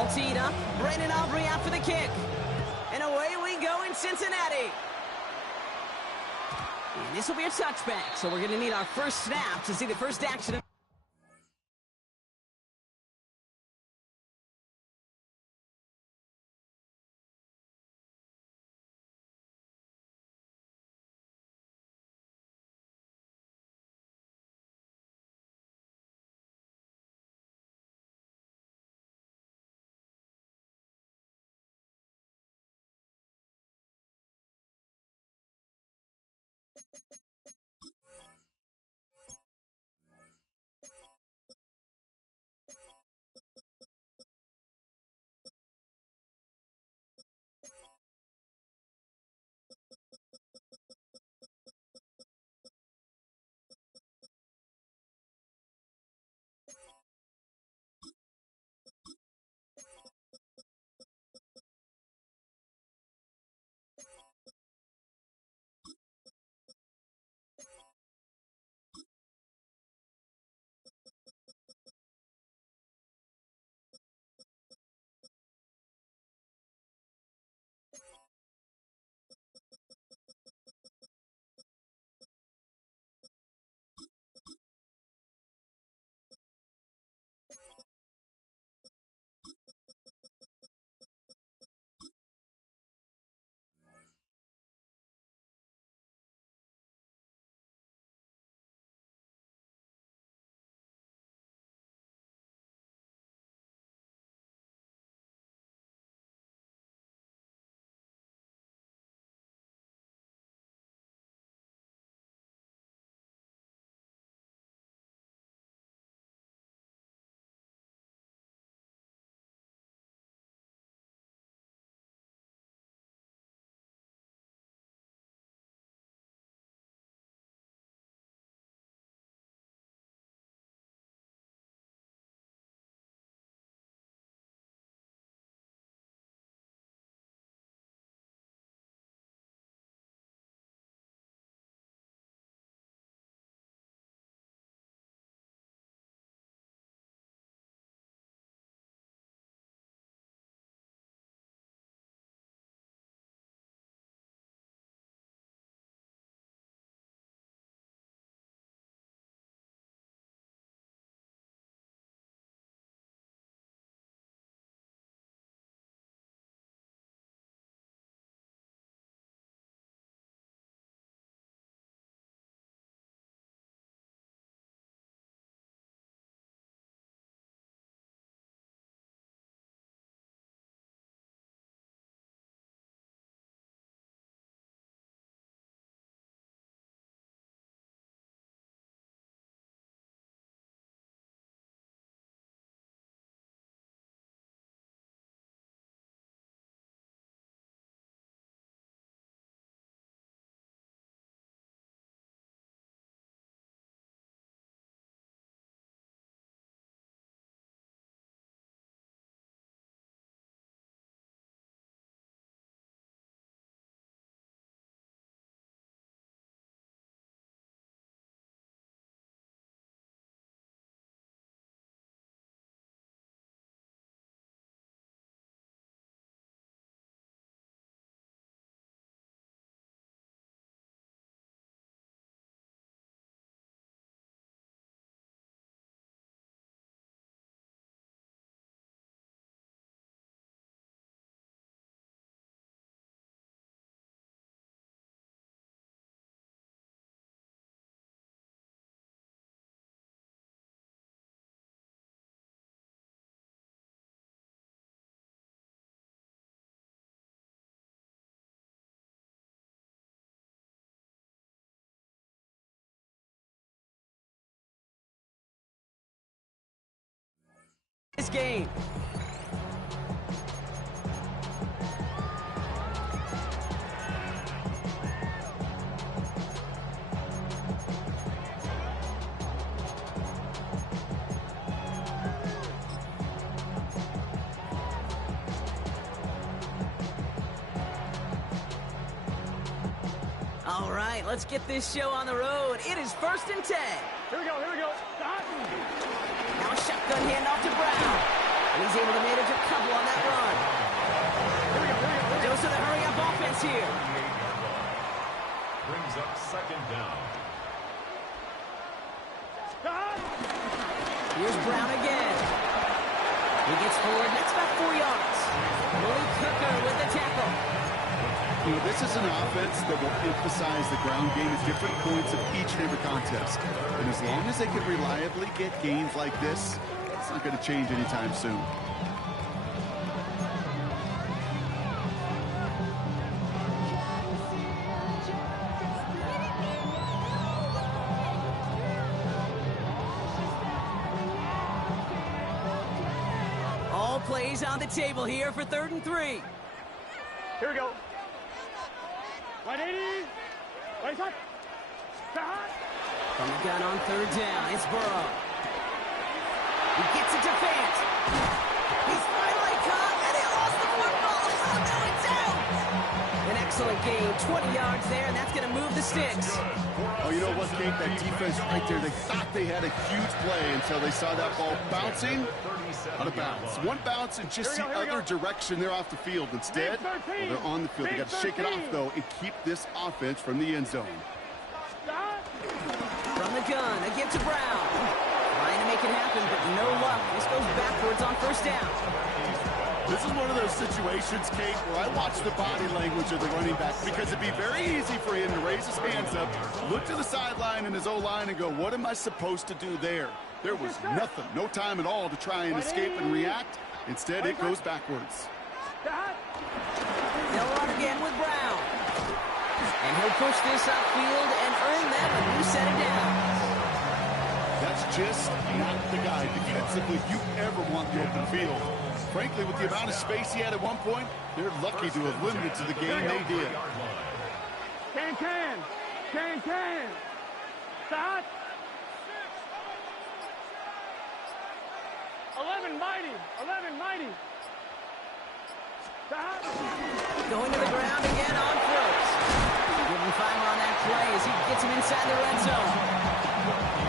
All teed up. Brandon Aubrey out for the kick. And away we go in Cincinnati. And this will be a touchback, so we're going to need our first snap to see the first action. This game. All right, let's get this show on the road. It is 1st and 10. Here we go, here we go. Now a shotgun handoff to Brown. He's able to manage a couple on that run. A dose of the hurry-up offense here. Brings up second down. Here's Brown again. He gets forward. That's about 4 yards. Malik Hooker with the tackle. You know, this is an offense that will emphasize the ground game at different points of each and every contest. And as long as they can reliably get gains like this, it's not going to change anytime soon. All plays on the table here for 3rd and 3. Here we go. 180. Right side. From the gun on 3rd down, it's Burrow. He gets it to Fant. He's finally caught, and he lost the football. Oh, no, it's out. An excellent gain, 20 yards there, and that's going to move the sticks. Oh, you know what, Kate? That defense right there, they thought they had a huge play until they saw that ball bouncing out of bounds. One bounce and just the other direction. They're off the field. Instead, well, they're on the field. They got to shake it off, though, and keep this offense from the end zone. From the gun, a give to Brown. Trying to make it happen, but no luck. This goes backwards on 1st down. This is one of those situations, Kate, where I watch the body language of the running back, because it'd be very easy for him to raise his hands up, look to the sideline and his O-line and go, what am I supposed to do there? There was nothing, no time at all to try and escape and react. Instead, it goes backwards. They'll run again with Brown. And he'll push this upfield and earn them a new set of downs. That's just not the guy defensively you ever want the open field. Frankly, with the amount of space he had at one point, they're lucky to have limited to the game they did. Can. Start. 11 mighty. Start. Going to the ground again on 1st. Giving Fimer on that play as he gets him inside the red zone.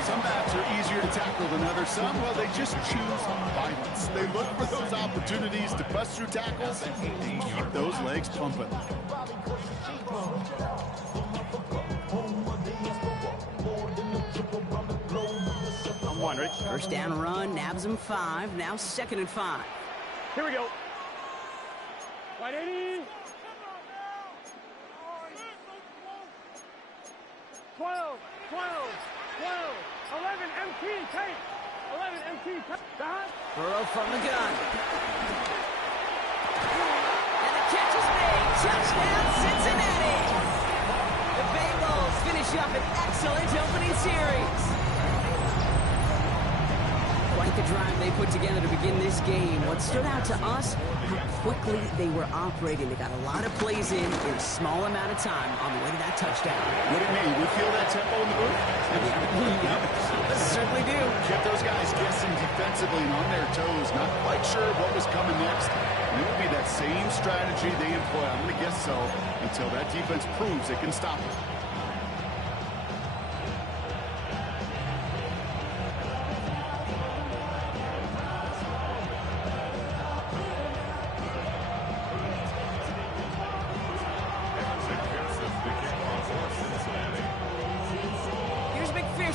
Some backs are easier to tackle than others. Some, well, they just choose violence. They look for those opportunities to bust through tackles and keep those legs pumping. I'm wondering. 1st down run, nabs him 5. Now 2nd and 5. Here we go. 180. 12. 11 MT tape. 11 MT tape. Burrow from the gun. And the catch is made. Touchdown, Cincinnati. The Bengals finish up an excellent opening series. Quite the drive they put together to begin this game. What stood out to us, how quickly they were operating. They got a lot of plays in a small amount of time on the way to that touchdown. What do you mean? We feel that tempo in the booth? Yep, certainly do. Kept those guys guessing defensively and on their toes, not quite sure what was coming next. And it will be that same strategy they employ, I'm going to guess so, until that defense proves it can stop it.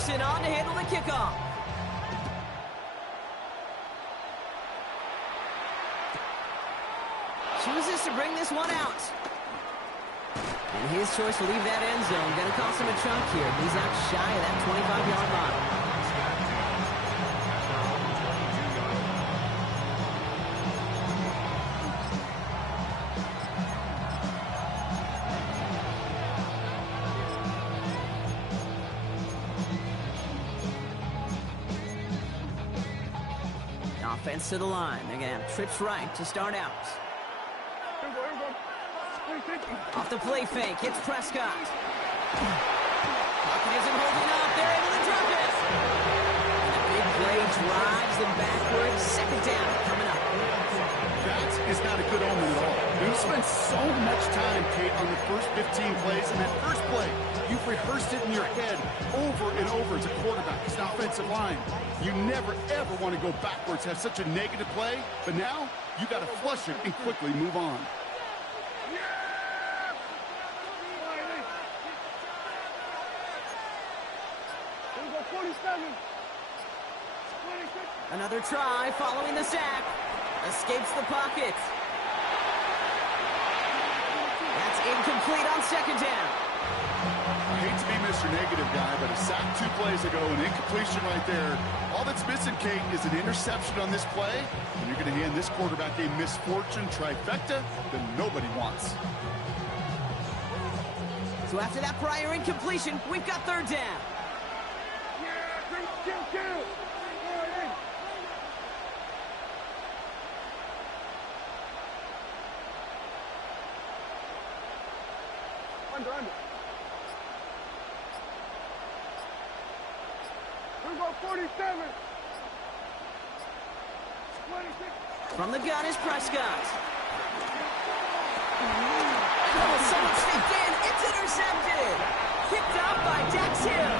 On to handle the kickoff. Chooses to bring this one out. And his choice to leave that end zone. Going to cost him a chunk here. He's out shy of that 25-yard line. Offense to the line. They're going to have trips right to start out. Off the play fake. Hits Prescott. Pocket isn't holding up. They're able to drop it. And the big play drives them backwards. 2nd down coming up. That is not a good omen at all. You spend so much time, Kate, on the first 15 plays, and that first play, you've rehearsed it in your head over and over as a quarterback. It's an offensive line. You never, ever want to go backwards, have such a negative play. But now, you got to flush it and quickly move on. Another try following the sack. Escapes the pocket. That's incomplete on second down. I hate to be Mr. Negative guy, but a sack 2 plays ago, an incompletion right there. All that's missing, Kate, is an interception on this play, and you're going to hand this quarterback a misfortune trifecta that nobody wants. So after that prior incompletion, we've got third down. Under. We go 47. 26. From the gun is Prescott. Oh, someone sneaked in. It's intercepted. Picked off by Dax Hill.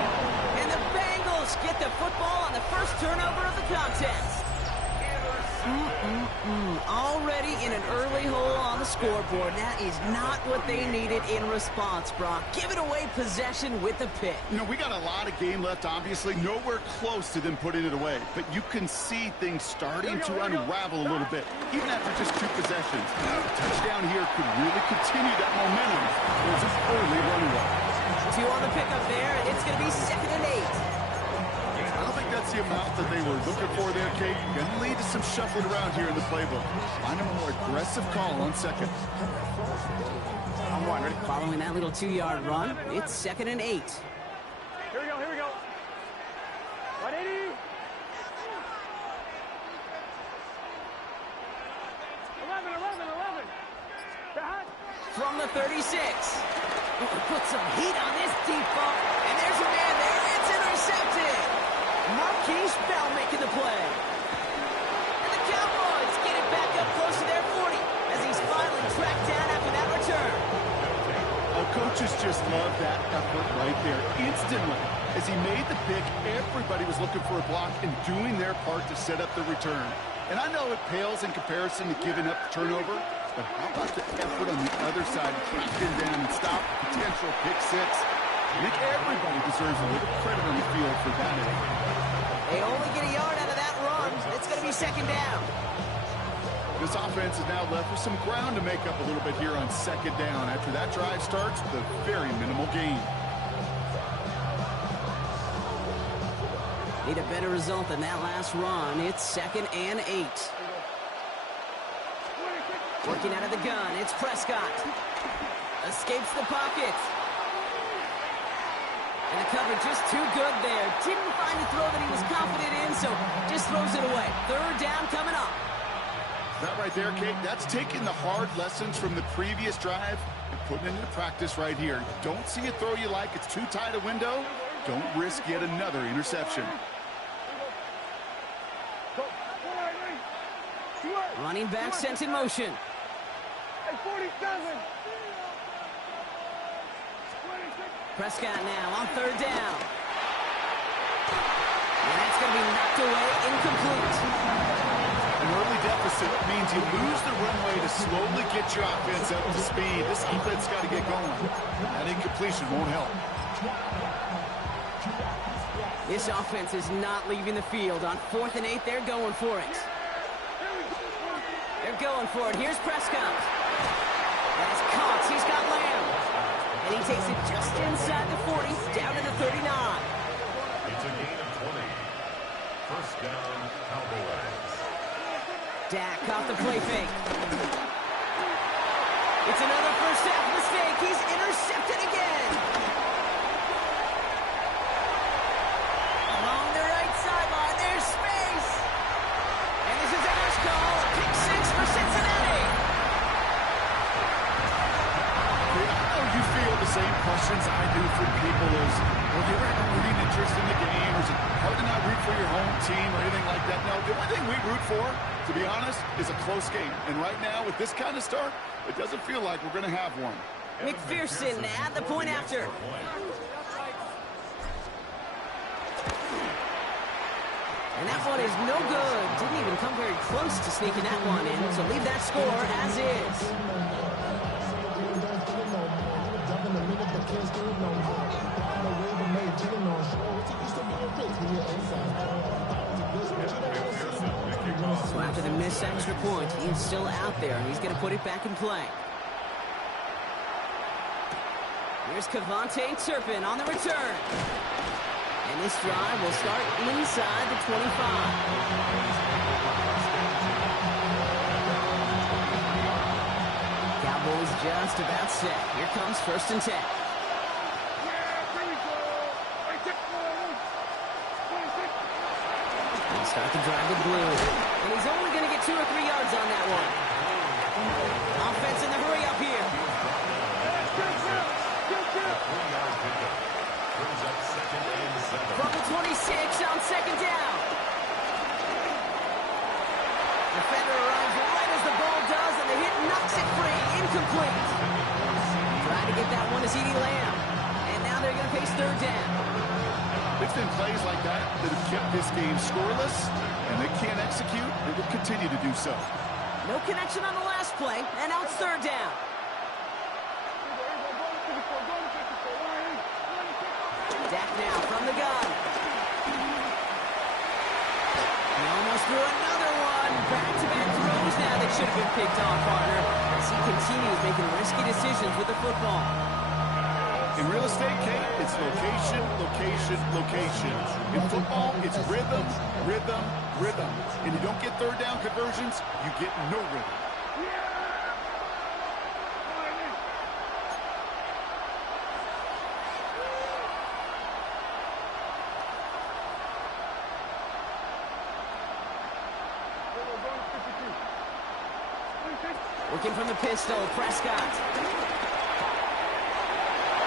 And the Bengals get the football on the first turnover of the contest. Already in an early hole on the scoreboard. That is not what they needed in response, Brock. Giving away possession with the pick. You know, we got a lot of game left, obviously. Nowhere close to them putting it away. But you can see things starting to unravel a little bit, even after just 2 possessions. A touchdown here could really continue that momentum towards this early runaway. 2 on the pickup there, and it's going to be 2nd and 8. I don't think that's the amount that they were looking for there, Kate. Going to lead to some shuffling around here in the playbook. Find a more aggressive call on second. Following that little 2-yard run, it's 2nd and 8. Here we go. 180. 11. From the 36. Put some heat on this deep ball. And there's a man there. It's intercepted. Marquise Bell making the play. And the Cowboys get it back up close to their 40 as he's finally tracked down after that return. Oh, coaches just love that effort right there. Instantly, as he made the pick, everybody was looking for a block and doing their part to set up the return. And I know it pales in comparison to giving up the turnover, but how about the effort on the other side to track him down and stop potential pick 6? I think everybody deserves a little credit on the field for that. They only get a yard out of that run. It's going to be 2nd down. This offense is now left with some ground to make up a little bit here on 2nd down after that drive starts with a very minimal gain. Need a better result than that last run. It's 2nd and 8. Working out of the gun, it's Prescott. Escapes the pocket. And the coverage just too good there. Didn't find the throw that he was confident in, so just throws it away. 3rd down coming up. That right there, Kate, that's taking the hard lessons from the previous drive and putting it into practice right here. Don't see a throw you like. It's too tight a window. Don't risk yet another interception. Running back sent in motion. 47. Prescott now on 3rd down. And that's going to be knocked away, incomplete. An early deficit means you lose the runway to slowly get your offense up to speed. This offense got to get going. That incompletion won't help. This offense is not leaving the field. On 4th and 8, they're going for it. They're going for it. Here's Prescott. That is Cox. He's got Lamb. And he takes it just inside the 40, down to the 39. It's a gain of 20. First down, Cowboys. Dak off the play fake. It's another first half mistake. He's intercepted again. Along the right sideline, there's space. And this is Eller's call. Pick 6 for Cincinnati. You feel the same questions I do from people as, well, do you have a rooting interest in the game? Or is it hard to not root for your home team or anything like that? No, the only thing we root for, to be honest, is a close game. And right now, with this kind of start, it doesn't feel like we're going to have one. McPherson at the point after. And that one is no good. Didn't even come very close to sneaking that one in. So leave that score as is. So after the missed extra point, he is still out there, and he's going to put it back in play. Here's Cavante Turpin on the return. And this drive will start inside the 25. Cowboys just about set. Here comes 1st and 10. He'll start the drive with blue. And he's only going to get 2 or 3 yards on that one. Offense in the hurry up here. From the 26 on 2nd down. Defender arrives right as the ball does, and the hit knocks it free. Incomplete. Trying to get that one to CeeDee Lamb. And now they're going to face 3rd down. It's been plays like that that have kept this game scoreless, and they can't execute. They will continue to do so. No connection on the last play, and now it's 3rd down. Dak now from the gun. He almost threw another one. Back-to-back throws now that should have been picked off, partner, as he continues making risky decisions with the football. In real estate, Kate, it's location, location, location. In football, it's rhythm, rhythm, rhythm. And you don't get 3rd down conversions, you get no rhythm. Working from the pistol, Prescott.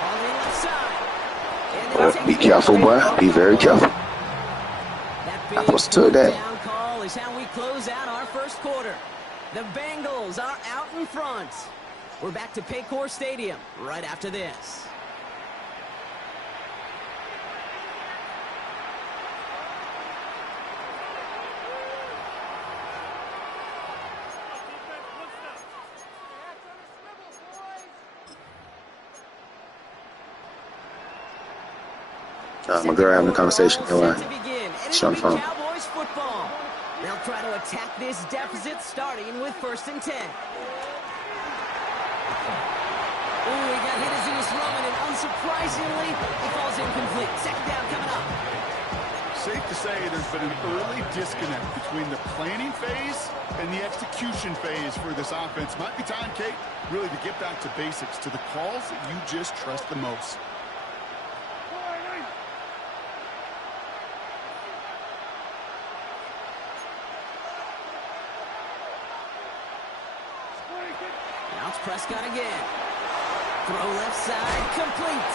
On the left side. Be careful, boy. Be very careful. That big I supposed to that. down call is how we close out our 1st quarter. The Bengals are out in front. We're back to Paycor Stadium right after this. My girl having a conversation. She's on the phone. Cowboys football. They'll try to attack this deficit starting with 1st and 10. Ooh, he got hit as he was throwing, and unsurprisingly, he falls incomplete. 2nd down coming up. Safe to say there's been an early disconnect between the planning phase and the execution phase for this offense. Might be time, Kate, really to get back to basics, to the calls that you just trust the most. Now it's Prescott again. Throw left side, complete.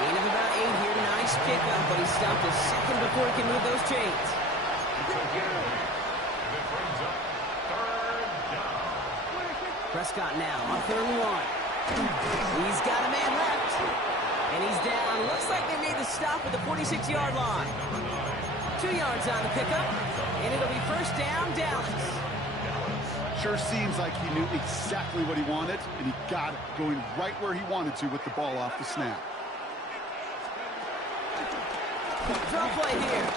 Gain of about 8 here. Nice pickup, but he stopped a second before he can move those chains. Prescott now on 3rd and 1. He's got a man left. And he's down. Looks like they made the stop at the 46-yard line. 2 yards on the pickup. And it'll be 1st down, Dallas. Sure seems like he knew exactly what he wanted, and he got it, going right where he wanted to with the ball off the snap. Draw play here.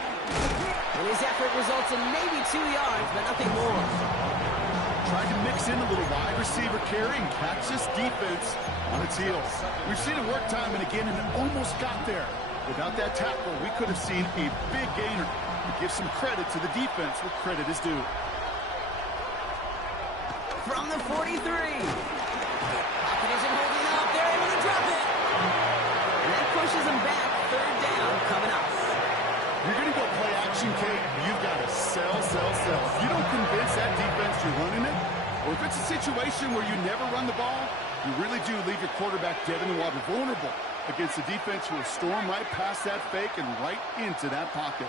And his effort results in maybe 2 yards, but nothing more. Tried to mix in a little wide receiver carry and catch this defense on its heels. We've seen it work time and again, and it almost got there. Without that tackle, we could have seen a big gainer. We give some credit to the defense where credit is due. From the 43. Pocket isn't holding up. They're able to drop it. And that pushes him back. 3rd down coming up. You're going to go play action, Kate. You've got to sell, sell, sell. If you don't convince that defense you're running it, or if it's a situation where you never run the ball, you really do leave your quarterback dead in the water, vulnerable against a defense who will storm right past that fake and right into that pocket.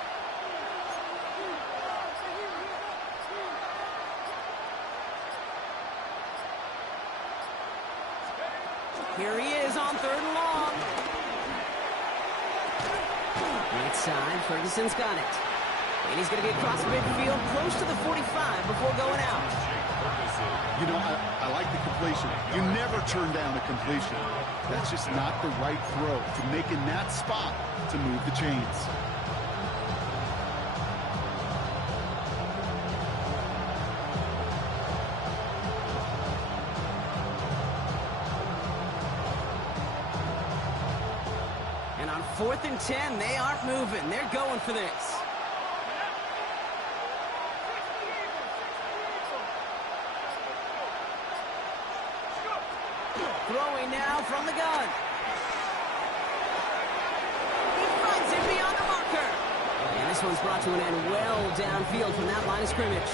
Here he is on 3rd and long. Right side, Ferguson's got it. And he's going to be across midfield, close to the 45 before going out. You know, I like the completion. You never turn down a completion. That's just not the right throw to make in that spot to move the chains. And on 4th and 10, they aren't moving. They're going for this. Throwing now from the gun. He finds him beyond the marker. And this one's brought to an end well downfield from that line of scrimmage.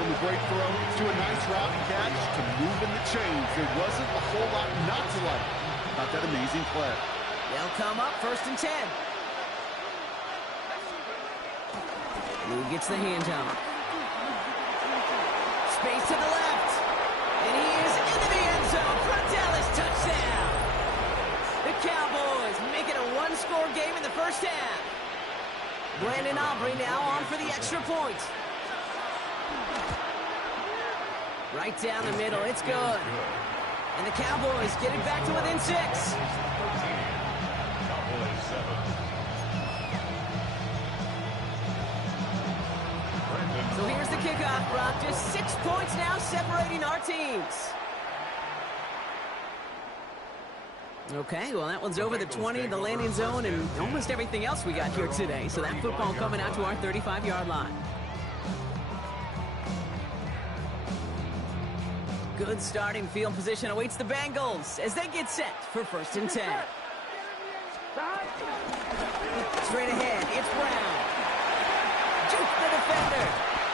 From a great throw to a nice route and catch to moving the chains. There wasn't a whole lot not to like about that amazing play. They'll come up 1st and 10. Who gets the handoff? Space to the left. And he is into the end zone for a Dallas touchdown. The Cowboys make it a one-score game in the first half. Brandon Aubrey now on for the extra point. Right down the middle. It's good. And the Cowboys get it back to within 6. So here's the kickoff, Brock. Just 6 points now separating our teams. Okay, well, that one's over the 20, the landing zone, and almost everything else we got here today. So that football coming out to our 35-yard line. Good starting field position awaits the Bengals as they get set for 1st and 10. Straight ahead, it's Brown. Juke the defender.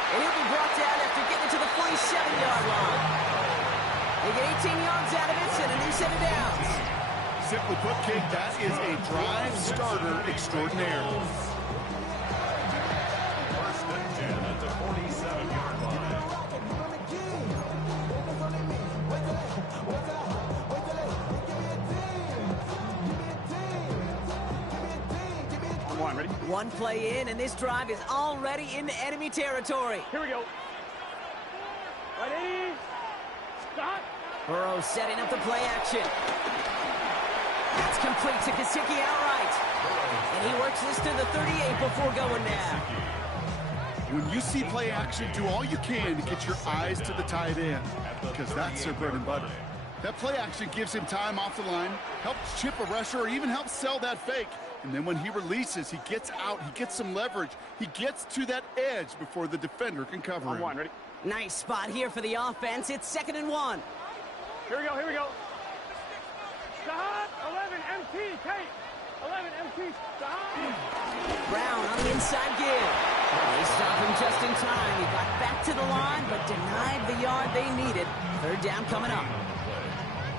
And he'll be brought down after getting to the 47-yard line. They get 18 yards out of it and a new set of downs. Simply put, Kate, that is a drive starter extraordinaire. 1st and 10 at the 47-yard line. Ready? One play in, and this drive is already into enemy territory. Here we go. Ready? Stop. Burrow setting up the play action. That's complete to Gesicki outright. And he works this to the 38 before going down. When you see play action, do all you can to get your eyes to the tight end, because that's their bread and butter. That play action gives him time off the line, helps chip a rusher, or even helps sell that fake. And then when he releases, he gets out, he gets some leverage. He gets to that edge before the defender can cover him. Ready? Nice spot here for the offense. It's 2nd and 1. Here we go, here we go. Stop. 11 MT, Kate. 11 MT, stop. Brown on the inside give. They stop him just in time. He got back to the line, but denied the yard they needed. 3rd down coming up.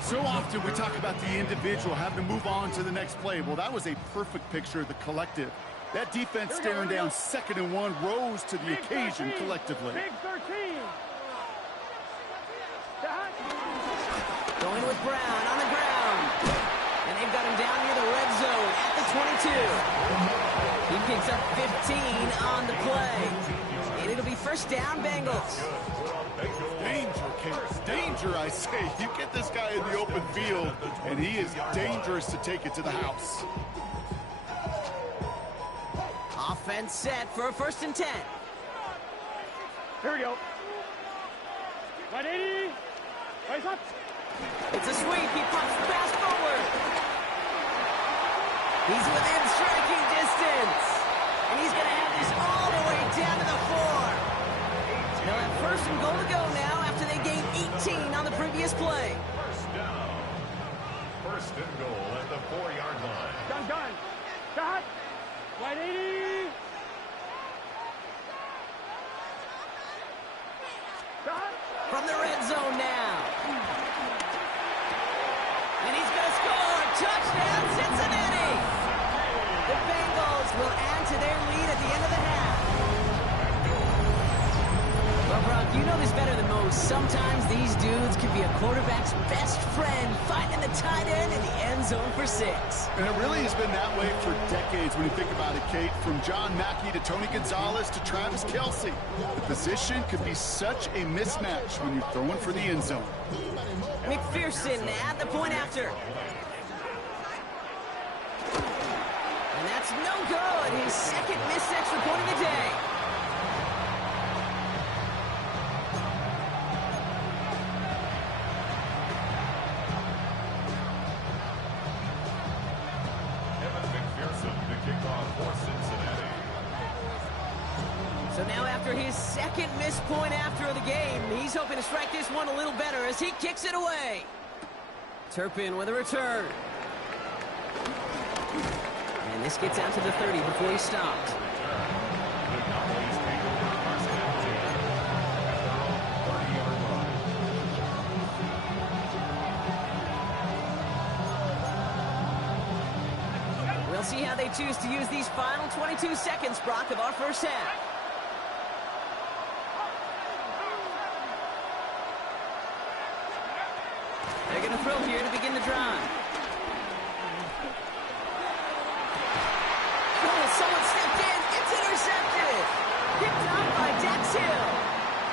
So often we talk about the individual having to move on to the next play. Well, that was a perfect picture of the collective. That defense staring down 2nd and 1 rose to the occasion collectively. Big 13. Stop. Going with Brown on the ground. And they've got him down near the red zone at the 22. He picks up 15 on the play. And it'll be 1st down, Bengals. Danger, Kate. Danger, I say. You get this guy in the open field, and he is dangerous to take it to the house. Offense set for a 1st and 10. Here we go. Ready? Raise up. It's a sweep. He pops the pass forward. He's within striking distance. And he's going to have this all the way down to the 4. They'll have 1st and goal to go now after they gained 18 on the previous play. 1st down. 1st and goal at the 4-yard line. Gun. Stop. 180. Stop. From the red zone now. And he's going to score. Touchdown, Cincinnati. The Bengals will add to their lead at the end of the half. Well, Brock, you know this better than most. sometimes these dudes can be a quarterback's best friend, finding the tight end in the end zone for 6. And it really has been that way for decades when you think about it, Kate. From John Mackey to Tony Gonzalez to Travis Kelce. The position could be such a mismatch when you're throwing for the end zone. McPherson at the point after. And that's no good. His second missed extra point of the day. So now after his second missed point after of the game, he's hoping to strike this one a little better as he kicks it away. Turpin with a return. And this gets out to the 30 before he stopped. We'll see how they choose to use these final 22 seconds, Brock, of our first half. They're going to throw here to begin the drive. Oh, someone stepped in. It's intercepted. Picked up by Dax Hill.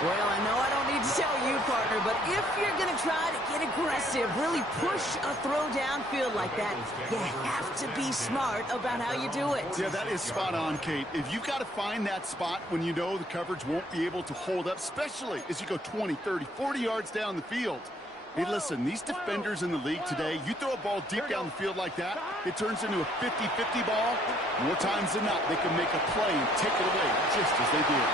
Well, I know I don't need to tell you, partner, but if you're going to try to get aggressive, really push a throw downfield like that, you have to be smart about how you do it. Yeah, that is spot on, Kate. If you've got to find that spot when you know the coverage won't be able to hold up, especially as you go 20, 30, 40 yards down the field. Hey, listen, these defenders in the league today, you throw a ball deep down the field like that, it turns into a 50-50 ball. More times than not, they can make a play and take it away just as they did.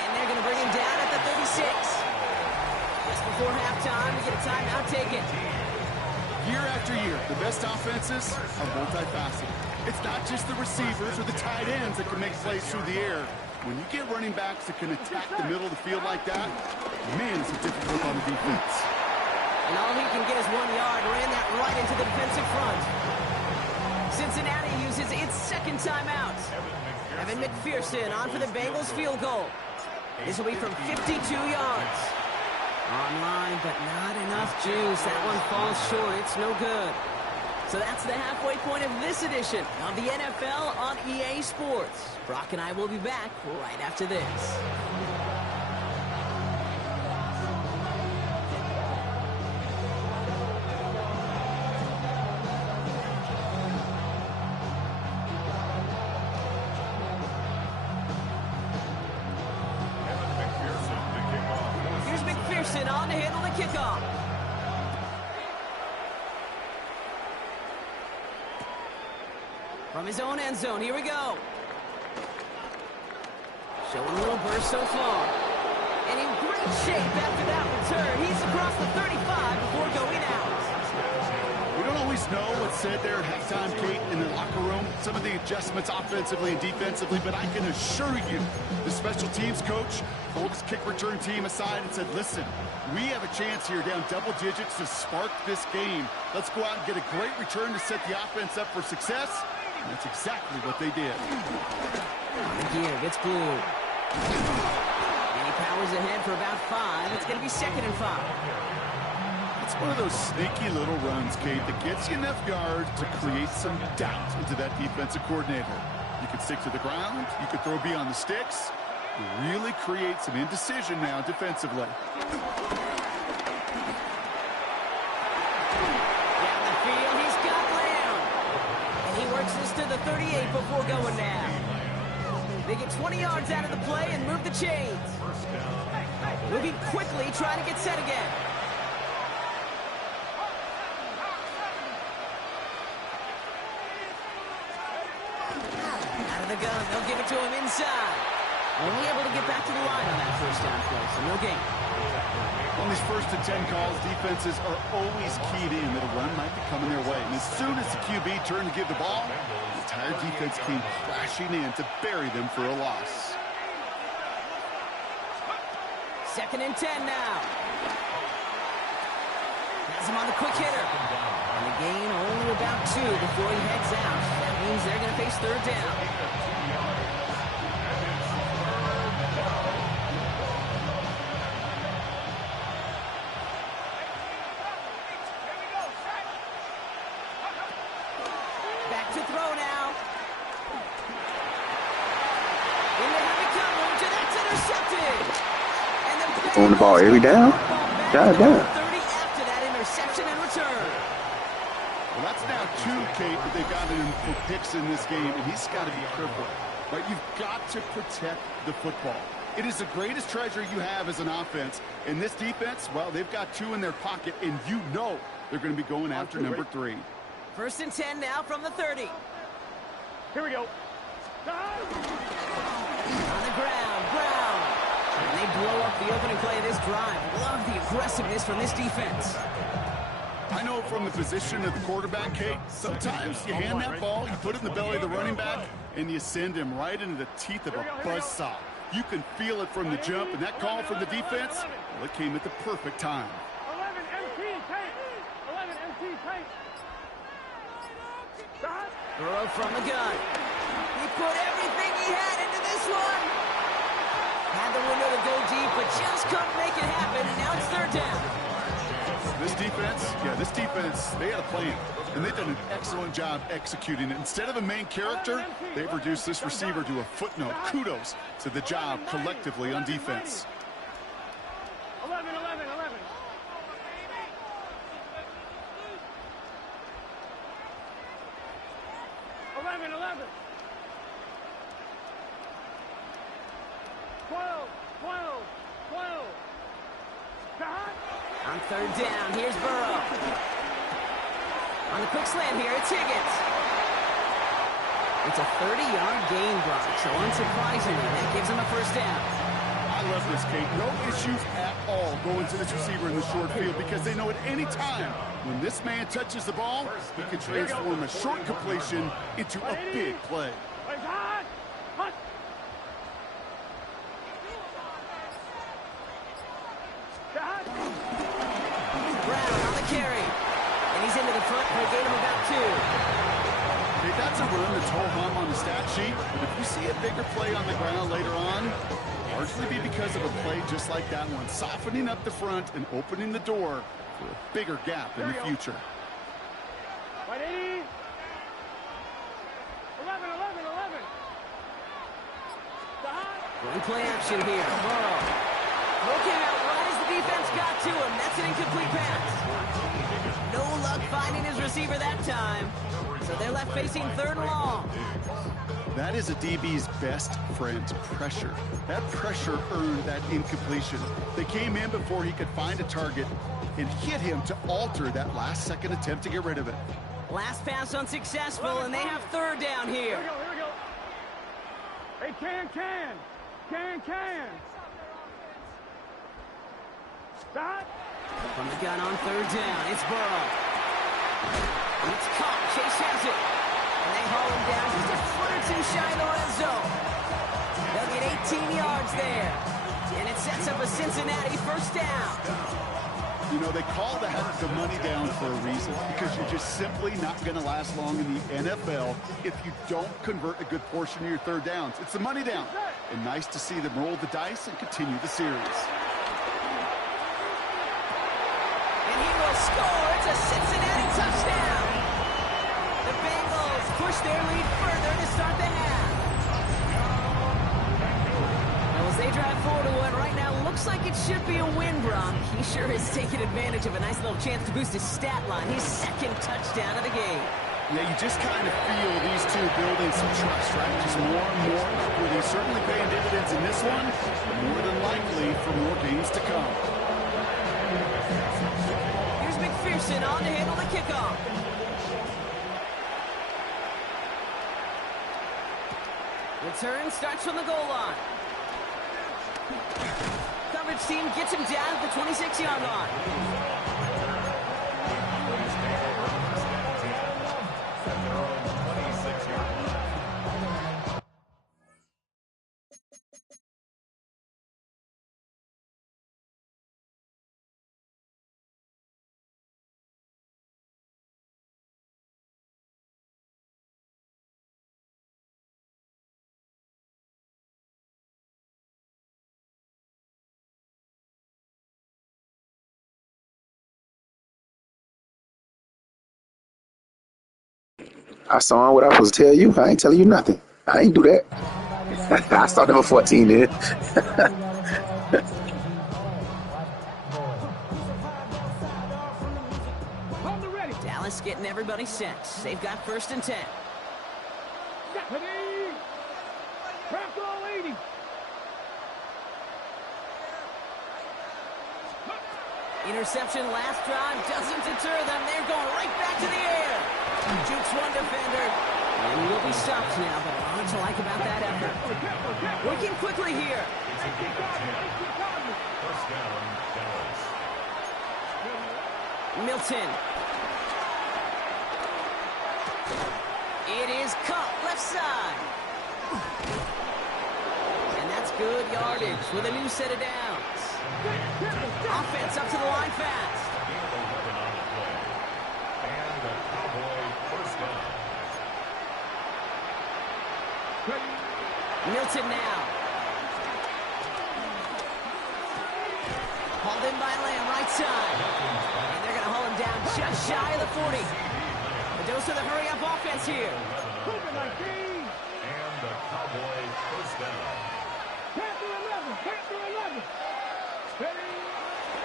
And they're going to bring him down at the 36. Just before halftime, we get a timeout taken. Year after year, the best offenses are multifaceted. It's not just the receivers or the tight ends that can make plays through the air. When you get running backs that can attack the middle of the field like that, man, it's a difficult on the defense. And all he can get is 1 yard, ran that right into the defensive front. Cincinnati uses its second timeout. Evan McPherson on for the Bengals field goal. This will be from 52 yards. Online, but not enough juice. That one falls short. It's no good. So that's the halfway point of this edition of the NFL on EA Sports. Brock and I will be back right after this. Here's McPherson on to handle the kickoff. From his own end zone, here we go. Showing a little burst so far. And in great shape after that return. He's across the 35 before going out. We don't always know what's said there at halftime, Kate, in the locker room. Some of the adjustments offensively and defensively, but I can assure you the special teams coach pulled his kick return team aside and said, listen, we have a chance here down double digits to spark this game. Let's go out and get a great return to set the offense up for success. And that's exactly what they did. On the gear, gets blue. And he powers ahead for about 5. It's going to be 2nd and 5. It's one of those sneaky little runs, Kate, that gets you enough yards to create some doubt into that defensive coordinator. You could stick to the ground. You could throw beyond the sticks. You really create some indecision now defensively. Down the field, he's got Lamb. And he works this to the 38 before going down. They get 20 yards out of the play and move the chains. Moving quickly, trying to get set again. Out of the gun, they'll give it to him inside. Only able to get back to the line on that first down play, so no gain. On these 1st and 10 calls, defenses are always keyed in that a run might be coming their way. And as soon as the QB turned to give the ball, the entire defense came crashing in to bury them for a loss. 2nd and 10 now. Has him on the quick hitter. And the gain only about 2 before he heads out. That means they're going to face 3rd down. throwing the ball every down. God damn. 30 after that interception and return. Well, that's now 2, Kate, that they've got him for picks in this game, and he's got to be crippled. Right? You've got to protect the football. It is the greatest treasure you have as an offense. And this defense, well, they've got 2 in their pocket, and you know they're going to be going after number 3. 1st and 10 now from the 30. Here we go. On the ground, Brown. And they blow up the opening play of this drive. Love the aggressiveness from this defense. I know from the position of the quarterback, Kate, sometimes you hand that ball, you put it in the belly of the running back, and you send him right into the teeth of a buzzsaw. You can feel it from the jump, and that call from the defense, well, it came at the perfect time. 11 MT tape. 11 MT tape. Stop. Burrow from the gun. He put everything he had into this one. Had the window to go deep, but just couldn't make it happen, and now it's 3rd down. This defense, they had a plan, and they've done an excellent job executing it. Instead of a main character, they've reduced this receiver to a footnote. Kudos to the job collectively on defense. 11, 11, 11. 11, 11. 12, 12, 12. Stop. On 3rd down, here's Burrow. On the quick slant here, it's Higgins. It's a 30-yard gain block, so unsurprisingly, that gives him a 1st down. I love this, Kate. No issues at all going to this receiver in the short field because they know at any time when this man touches the ball, he can transform a short completion into a big play. Wait, hot. Hot. Stop. Brown on the carry. And he's into the front for a gain of about 2. Hey, that's a run that's ho-hum on the stat sheet. If you see a bigger play on the ground later on, largely be because of a play just like that one, softening up the front and opening the door for a bigger gap in the future. Right, 80. 11, 11, 11. Stop. One play action here. Burrow. Looking out right as the defense got to him. That's an incomplete pass. No luck finding his receiver that time. So they're left facing 3rd and long. That is a DB's best friend, pressure. That pressure earned that incompletion. They came in before he could find a target and hit him to alter that last-second attempt to get rid of it. Last pass unsuccessful, and they have 3rd down here. Here we go, here we go. Hey, can. Stop. From the gun on 3rd down, it's Burrow. And it's caught. Chase has it. And they haul him down just a foot or 2 shy of the red zone. They'll get 18 yards there. And it sets up a Cincinnati 1st down. You know, they call that the money down for a reason because you're just simply not going to last long in the NFL if you don't convert a good portion of your 3rd downs. It's the money down. And nice to see them roll the dice and continue the series. And he will score. It's a Cincinnati touchdown. The Bengals push their lead further to start the half. Well, as they drive forward to one right now, looks like it should be a win, Brock. He sure has taken advantage of a nice little chance to boost his stat line. His 2nd touchdown of the game. Yeah, you just kind of feel these 2 building some trust, right? Just more and more equity. Certainly paying dividends in this one, more than likely for more games to come. Here's McPherson on to handle the kickoff. Return starts from the goal line. Coverage team gets him down at the 26-yard line. I saw what I was supposed to tell you. I ain't telling you nothing. I ain't do that. I started number 14 then. just getting everybody set. They've got 1st and 10. Ready. Craft all 80. Interception last drive doesn't deter them. They're going right back to the air. Jukes one defender. And he will be stopped now, but a lot to like about that effort. Working quickly here. It's a gain of 10. First down, Dallas. Milton. It is caught left side. And that's good yardage with a new set of downs. Offense up to the line fast. Gain of 11 on the play. And the Cowboy first down. Milton now. Hauled in by Lamb, right side. And they're going to haul him down just shy of the 40. A dose of the hurry-up offense here. And the Cowboy first down. Panther 11.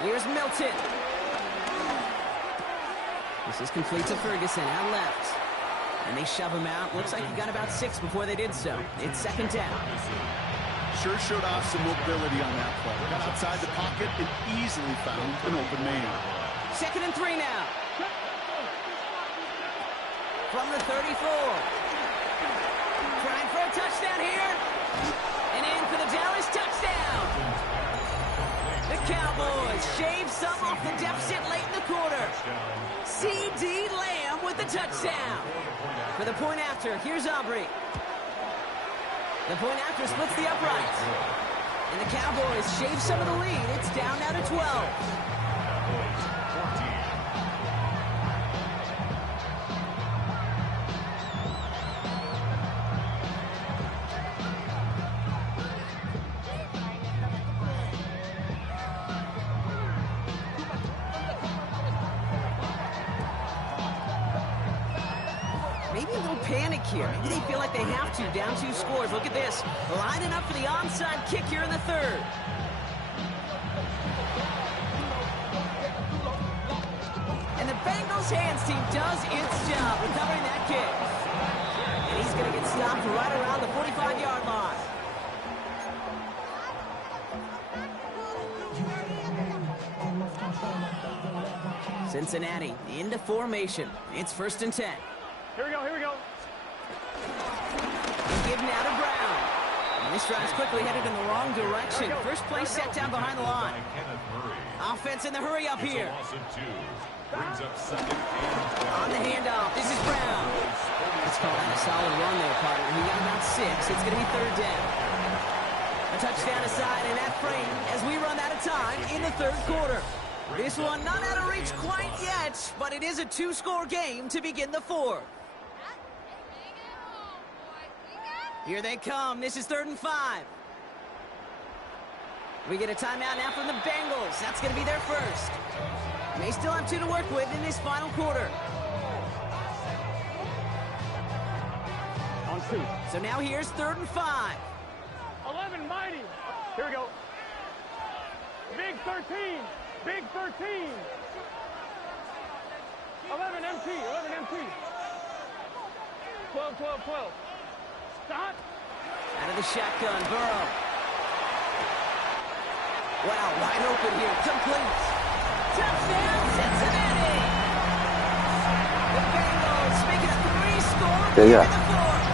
Here's Milton. This is complete to Ferguson, out left. And they shove him out. Looks like he got about 6 before they did so. It's 2nd down. Sure showed off some mobility on that play. Got outside the pocket and easily found an open man. 2nd and 3 now. From the 34. Trying for a touchdown here. And in for the Dallas touchdown. The Cowboys shave some off the deficit late in the quarter. C.D. Lamb with the touchdown. For the point after, here's Aubrey. The point after splits the uprights. And the Cowboys shave some of the lead. It's down now to 12. Maybe a little panic here. Maybe they feel like they have to. Down 2 scores. Look at this. Lining up for the onside kick here in the 3rd. And the Bengals hands team does its job recovering that kick. And he's going to get stopped right around the 45-yard line. Cincinnati into formation. It's 1st and 10. Here we go. Give now to Brown. And this drive's quickly headed in the wrong direction. First play set down behind the line. Offense in the hurry up here. Brings up 2nd and On the handoff, this is Brown. Let's call that a solid run there, partner. He got about 6. It's going to be 3rd down. A touchdown aside in that frame as we run out of time in the 3rd quarter. This one not out of reach quite yet, but it is a 2-score game to begin the 4th. Here they come. This is 3rd and 5. We get a timeout now from the Bengals. That's going to be their first. They still have 2 to work with in this final quarter. On 2. So now here's 3rd and 5. 11 mighty. Here we go. Big 13. 11 MT. 12. Stop. Out of the shotgun, Burrow. Wow, wide open here. Complete. Touchdown, Cincinnati. The Bengals make it a 3-score game in the 4th.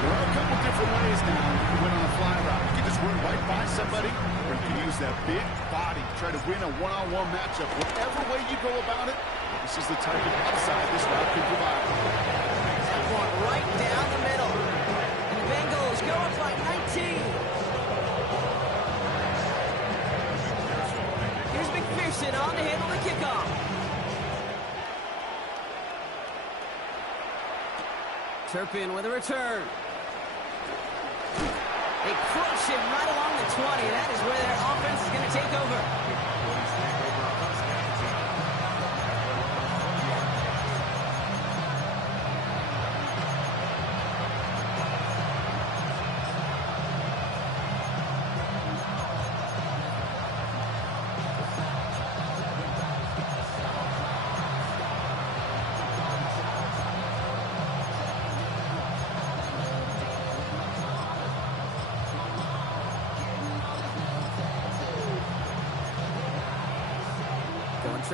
There are a couple different ways now you can win on a fly route. You can just run right by somebody, or you can use that big body to try to win a one-on-one matchup. Whatever way you go about it, this is the type of upside this route can provide. That one right down the middle. And the Bengals go up by 19. Here's McPherson on to handle the kickoff. Turpin with a return. They crush him right along the 20. That is where their offense is going to take over.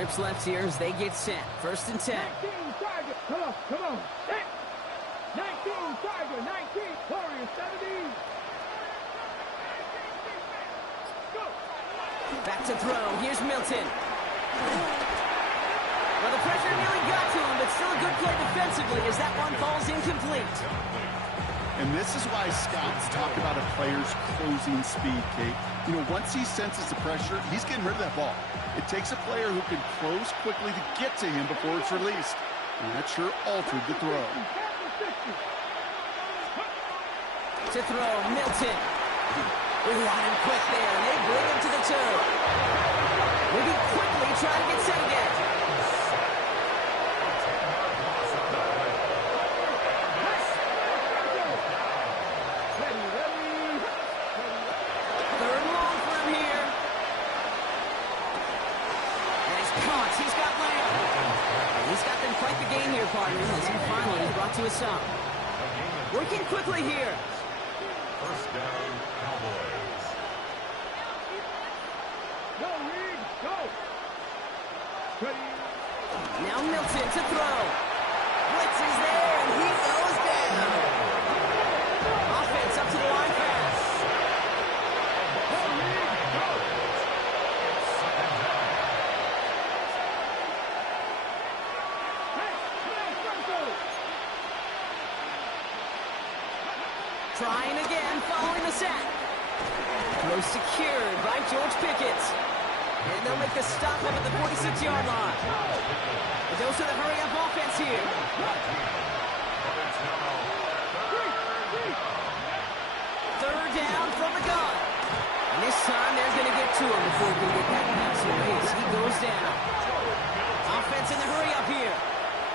Trips left here as they get set. 1st and 10. 19 Tiger. Come on, come on. 19 Tiger, 19 Warrior, 17. Go. Back to throw. Here's Milton. Well, the pressure nearly got to him, but still a good play defensively as that one falls incomplete. And this is why scouts talk about a player's closing speed, Kate. You know, once he senses the pressure, he's getting rid of that ball. It takes a player who can close quickly to get to him before it's released. And that sure altered the throw. To throw, Milton. Ooh, on him quick there, and they bring him to the toe. Maybe quickly try to get set again. Third and long for him here. And he's caught. He's got Lamb. And he's got them quite the game here, partner, as he finally is brought to a stop. Working quickly here. 1st down, Cowboys. Go, Reed, go. Ready. Now Milton to throw. Blitz is there, and he goes down. Offense up to the line pass. Go, Reed, go. Hey, come on, Trying again, following the sack. Throw secured by George Pickett. And they'll make the stop up at the 46-yard line. It goes to the hurry-up offense here. 3rd down from the gun. And this time they're going to get to him before he can get that pass away as he goes down. Offense in the hurry-up here.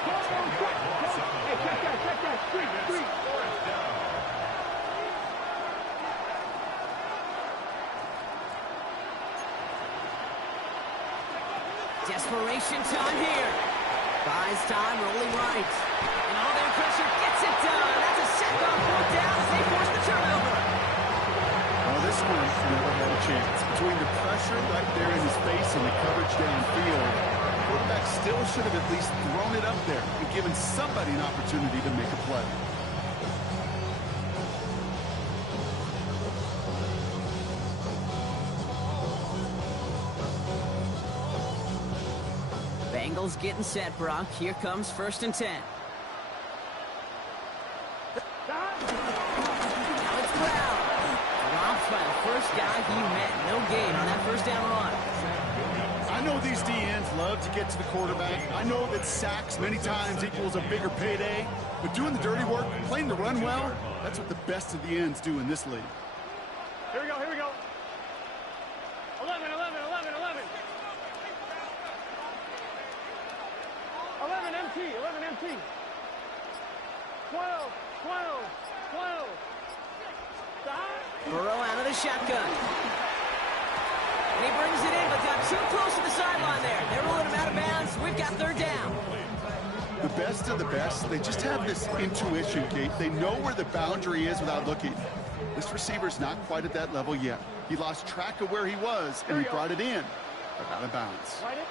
Hey, check that. Three. Desperation time here. Buys time, rolling right. And all their pressure gets it done. That's a sack on 4th down as they force the turnover. Well, this one never had a chance. Between the pressure right there in his face and the coverage downfield, the quarterback still should have at least thrown it up there and given somebody an opportunity to make a play. Bengals getting set, Brock. Here comes 1st and 10. Now it's Brown. Dropped by the first guy he met. No gain on that 1st down run. I know these DNs love to get to the quarterback. I know that sacks many times equals a bigger payday. But doing the dirty work, playing the run well, that's what the best of the ends do in this league. Here we go. 11. 11 MT. 12. Stop. Burrow out of the shotgun. And he brings it in, but got too close to the sideline there. They're rolling him out of bounds. We've got 3rd down. The best of the best, they just have this intuition, Kate. They know where the boundary is without looking. This receiver's not quite at that level yet. He lost track of where he was, and he brought it in, but out of bounds. Right it.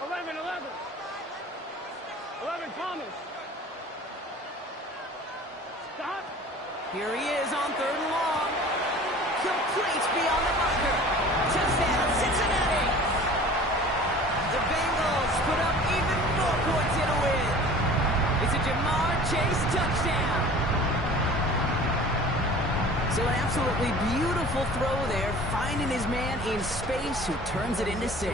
11. 11 Thomas. Stop. Here he is on 3rd and long. Complete beyond the marker. Touchdown, Cincinnati. The Bengals put up even more points in a win. It's a Jamar Chase touchdown. So an absolutely beautiful throw there, finding his man in space who turns it into 6.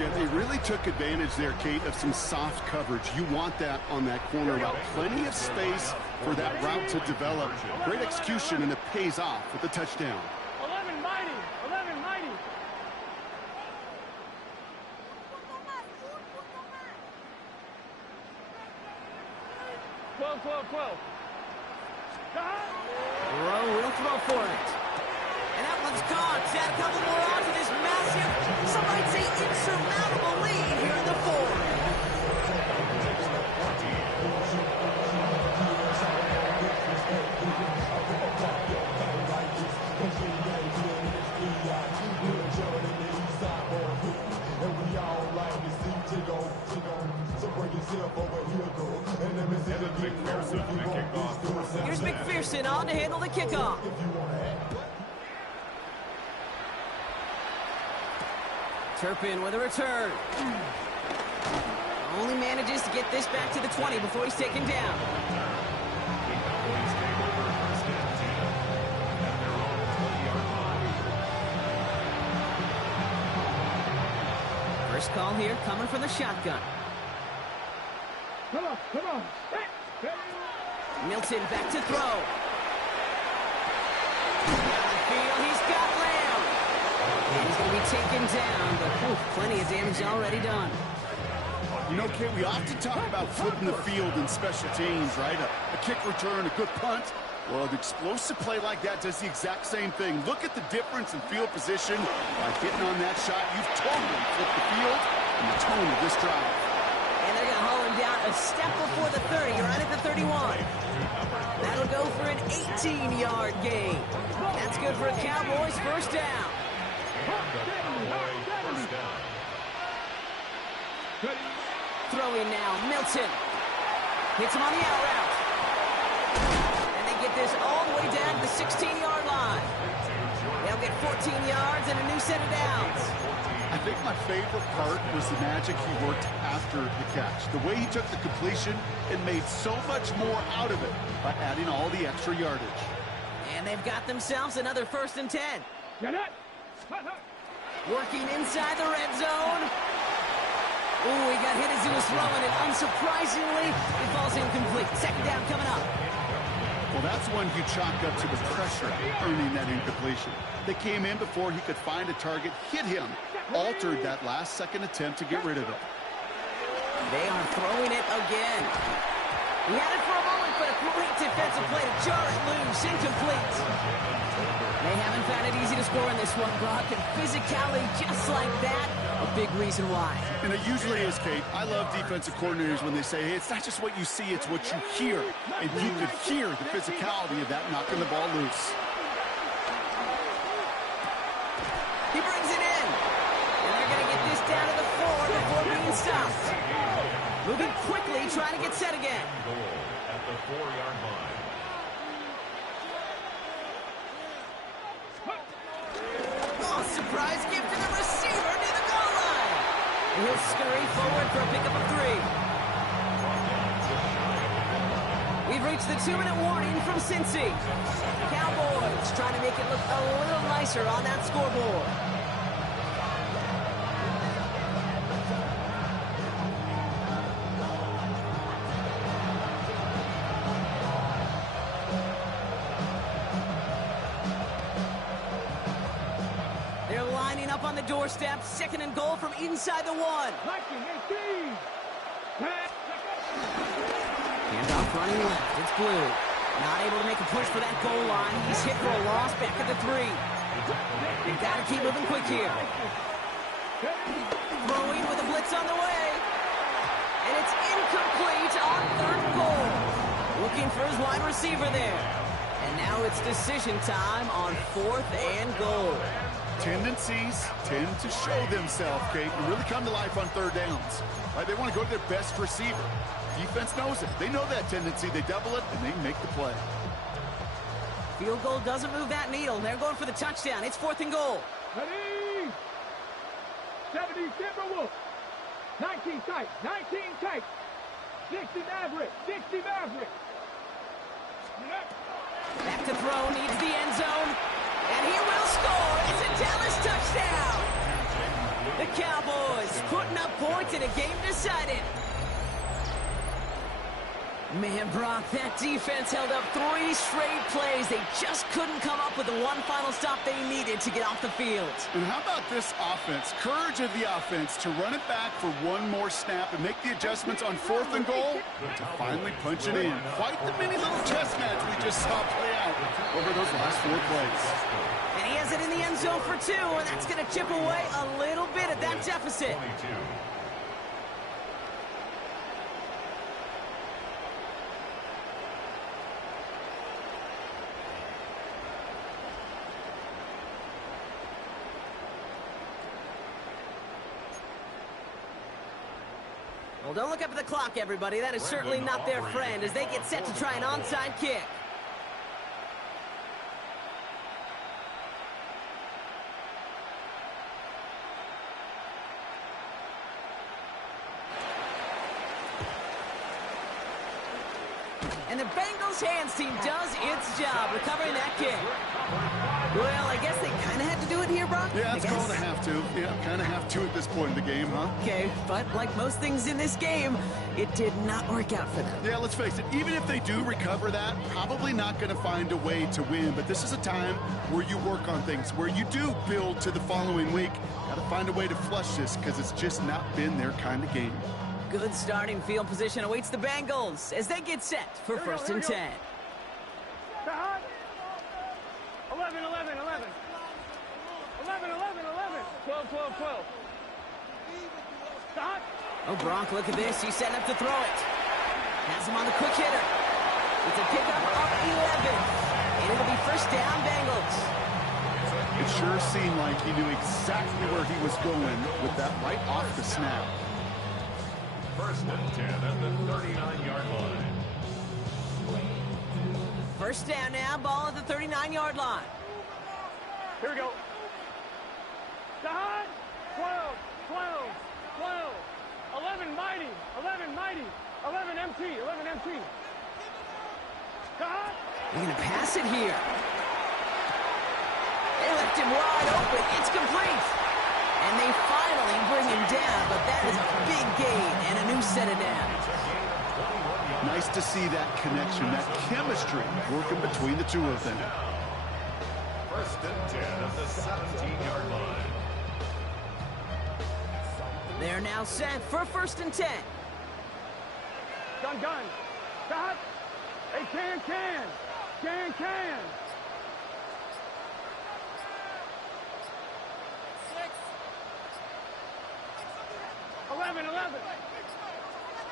Yeah, they really took advantage there, Kate, of some soft coverage. You want that on that corner route. Plenty of space for that route to develop. Great execution, and it pays off with the touchdown. 11 mighty. 12. Stop. Burrow will throw for it. And that one's caught. Add a couple more on to this massive, some might say insurmountable lead here in the 4th. McPherson for the kickoff. Here's McPherson on to handle the kickoff. Turpin with a return. Only manages to get this back to the 20 before he's taken down. The Cowboys take over first and 10 at their own 20-yard line. First call here coming from the shotgun. Come on. Hey. Milton back to throw. Down the field, he's got Lamb. And he's going to be taken down, but plenty of damage already done. You know, Kate, we often talk about flipping the field in special teams, right? A kick return, a good punt. Well, an explosive play like that does the exact same thing. Look at the difference in field position. By hitting on that shot, you've totally flipped the field and the tone of this drive. And they're going to haul him down a step before the 30, right at the 31. That'll go for an 18-yard gain. That's good for a Cowboys first down. First down. Throwing now, Milton. Hits him on the out route. And they get this all the way down to the 16-yard line. They'll get 14 yards and a new set of downs. I think my favorite part was the magic he worked after the catch. The way he took the completion and made so much more out of it by adding all the extra yardage. And they've got themselves another first and 10. Get it. Working inside the red zone. Ooh, he got hit as he was throwing it. Unsurprisingly, it falls incomplete. Second down coming up. Well, that's one you chalk up to the pressure earning that incompletion. They came in before he could find a target, hit him, altered that last-second attempt to get rid of it. They are throwing it again. He had it for a moment, but a great defensive play to jar it loose. Incomplete. They haven't found it easy to score in this one, Brock, and physicality just like that, a big reason why. And it usually is, Kate. I love defensive coordinators when they say, hey, it's not just what you see, it's what you hear. And you could hear the physicality of that knocking the ball loose. He brings it in. And they're going to get this down to the 4 before being stopped. Moving quickly, trying to get set again. Goal at the 4-yard line. Oh, surprise gift to the receiver near the goal line. And he'll scurry forward for a pickup of 3. We've reached the 2-minute warning from Cincy. Cowboys trying to make it look a little nicer on that scoreboard. They're lining up on the doorstep. Second and goal from inside the 1. 19, 18. Handoff running left. It's Blue. Not able to make a push for that goal line. He's hit for a loss back at the 3. They've got to keep moving quick here. Throwing with a blitz on the way. And it's incomplete on 3rd and goal. Looking for his wide receiver there. And now it's decision time on 4th and goal. Tendencies tend to show themselves, Kate, and really come to life on 3rd downs. Right? They want to go to their best receiver. Defense knows it. They know that tendency. They double it, and they make the play. Field goal doesn't move that needle. They're going for the touchdown. It's 4th and goal. Ready. 70 Timberwolves. 19 tight. 19 tight. 60 Maverick. 60 Maverick. Back to throw. Needs the end zone. And he will score. It's a Dallas touchdown. The Cowboys putting up points in a game decided. Man, Brock, that defense held up 3 straight plays. They just couldn't come up with the one final stop they needed to get off the field. And how about this offense? Courage of the offense to run it back for one more snap and make the adjustments on 4th and goal to finally punch it in. Quite the mini little chess match we just saw play out over those last 4 plays. And he has it in the end zone for 2, and that's going to chip away a little bit at that deficit. 22. Well, don't look up at the clock, everybody. That is certainly not their friend as they get set to try an onside kick. And the Bengals hands team does its job recovering that kick. Well, I guess they kind of had to do it here, Brock. Yeah, it's called a have to. Yeah, kind of have to at this point in the game, huh? Okay, but like most things in this game, it did not work out for them. Yeah, let's face it, even if they do recover that, probably not going to find a way to win. But this is a time where you work on things, where you do build to the following week. Got to find a way to flush this because it's just not been their kind of game. Good starting field position awaits the Bengals as they get set for first and 10. 11, 11, 11. 11, 11, 11. 12, 12, 12. Stop. Oh, Gronk, look at this. He's setting up to throw it. Has him on the quick hitter. It's a pickup of 11. And it'll be first down, Bengals. It sure seemed like he knew exactly where he was going with that right off the snap. First and 10 at the 39-yard line. First down now, ball at the 39-yard line. Here we go. Side. 12, 12, 12. 11 mighty. 11 mighty. 11 MT. 11 MT. Side. They're going to pass it here. They left him wide open. It's complete. And they finally bring him down, but that is a big gain and a new set of downs. Nice to see that connection, that chemistry working between the two of them. First and 10 at the 17-yard line. They're now set for first and 10. Gun. Stop. They can. Can. 11, 11.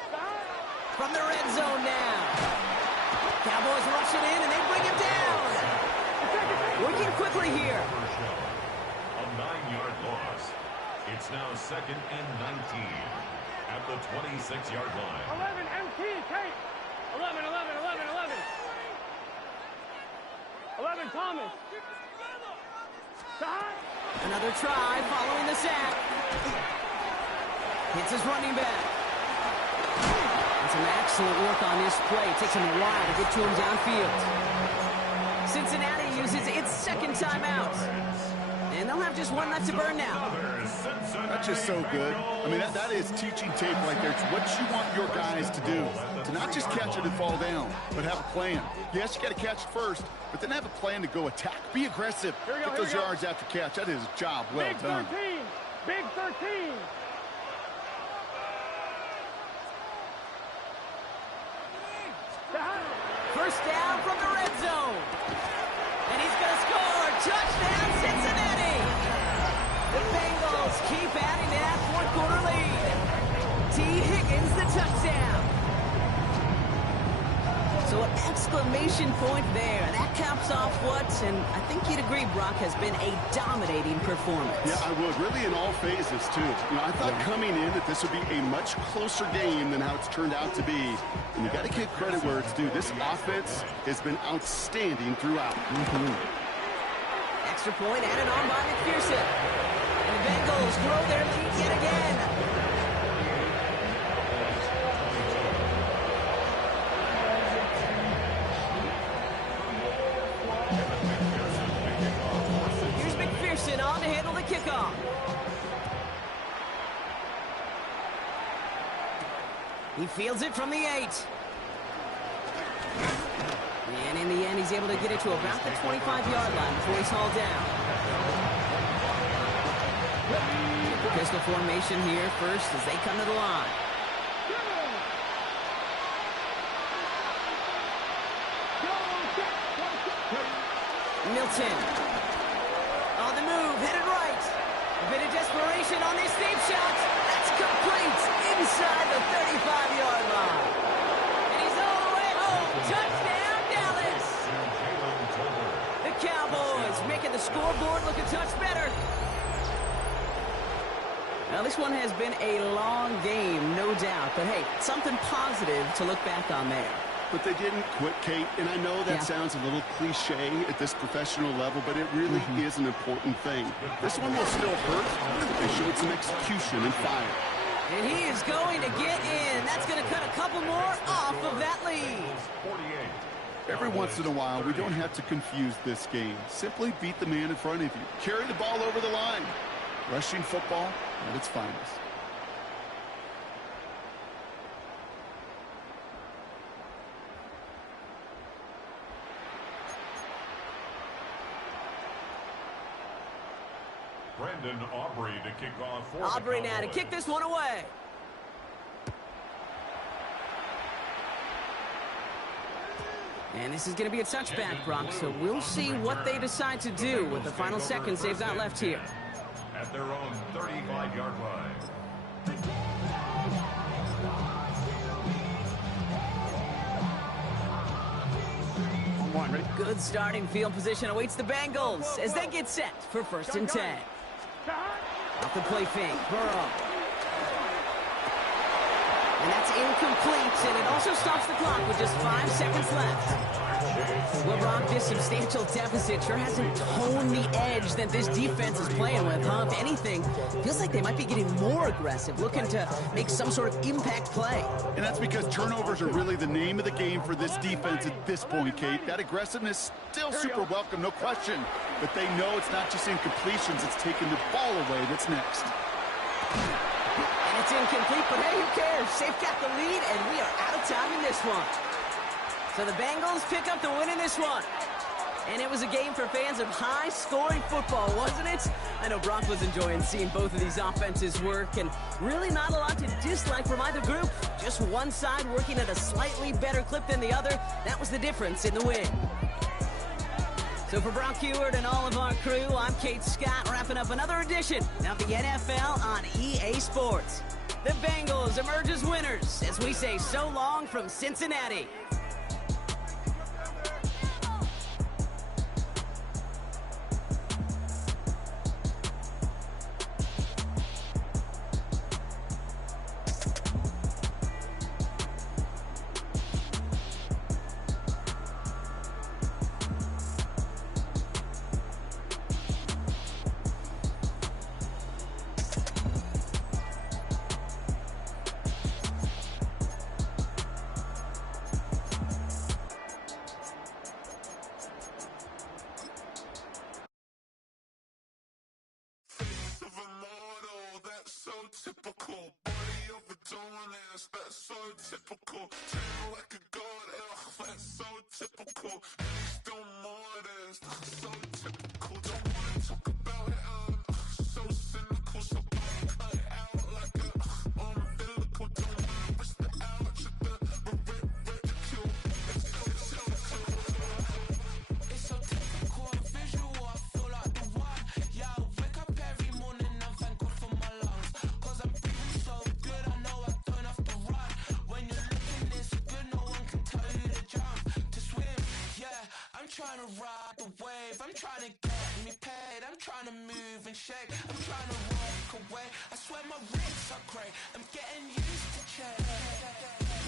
Stop. From the red zone now. Cowboys rushing in, and they bring him down. Working quickly here. A 9-yard loss. It's now second and 19 at the 26-yard line. 11 MT, Kate. 11, 11, 11, 11. 11 Thomas. Stop. Another try following the sack. Hits his running back. And some excellent work on this play. It takes him a while to get to him downfield. Cincinnati uses its second timeout. And they'll have just one left to burn now. That's just so good. I mean, that is teaching tape right there. It's what you want your guys to do. To not just catch it and fall down, but have a plan. Yes, you got to catch it first, but then have a plan to go attack. Be aggressive. Get those yards after catch. That is a job well done. Big 13. First down from the red zone. And he's going to score. Touchdown, Cincinnati. The Bengals keep adding to that fourth-quarter lead. T. Higgins, the touchdown. So an exclamation point there. That caps off what, and I think you'd agree, Brock, has been a dominating performance. Yeah, I would. Really in all phases, too. You know, I thought coming in that this would be a much closer game than how it's turned out to be. And you got to give credit where it's due. This offense has been outstanding throughout. Extra point added on by McPherson. And the Bengals grow their lead yet again. Here's McPherson on to handle the kickoff. He fields it from the 8. And in the end, he's able to get it to about the 25-yard line before he's hauled down. Pistol formation here first as they come to the line. Milton. On the move, headed right. A bit of desperation on this deep shot. That's complete inside the 35-yard line. And he's all the way home. Touchdown, Dallas. The Cowboys making the scoreboard look a touch better. Well, this one has been a long game, no doubt. But, hey, something positive to look back on there. But they didn't quit, Kate, and I know that sounds a little cliche at this professional level, but it really is an important thing. This one will still hurt, but they showed some execution and fire. And he is going to get in. That's going to cut a couple more off of that lead. Every once in a while, we don't have to confuse this game. Simply beat the man in front of you. Carry the ball over the line. Rushing football at its finest. Brandon Aubrey to kick off for Aubrey now to kick this one away. And this is going to be a touchback, Brock, so we'll see what they decide to do with the final seconds they've got left here. At their own 35-yard line. Good starting field position awaits the Bengals as they get set for 1st and 10. Off the play fake, Burrow. And that's incomplete, and it also stops the clock with just 5 seconds left. Well, Brock, this substantial deficit sure hasn't toned the edge that this defense is playing with, huh? If anything, feels like they might be getting more aggressive, looking to make some sort of impact play. And that's because turnovers are really the name of the game for this defense at this point, Kate. That aggressiveness still super welcome, no question. But they know it's not just incompletions, it's taking the ball away that's next. And it's incomplete, but hey, who cares? They've got the lead, and we are out of time in this one. So the Bengals pick up the win in this one. And it was a game for fans of high-scoring football, wasn't it? I know Brock was enjoying seeing both of these offenses work, and really not a lot to dislike from either group. Just one side working at a slightly better clip than the other. That was the difference in the win. So for Brock Heward and all of our crew, I'm Kate Scott, wrapping up another edition of the NFL on EA Sports. The Bengals emerge as winners as we say so long from Cincinnati. Typical body of a dominance, that's so typical. Tail like a god, that's so typical. And he's still modest, so typical. Don't wanna talk about it, so cynical. So cut it out like a umbilical. Don't wanna risk the ouch of the ridicule. It's so typical, visual, I feel like the one. Yeah, I wake up every morning and thank God for my lungs. I'm feeling so good, I know I don't have to run. When you're looking this good, no one can tell you to jump, to swim. Yeah, I'm trying to ride the wave. I'm trying to get me paid. I'm trying to move and shake. I'm trying to walk away. I swear my wrists are great. I'm getting used to change.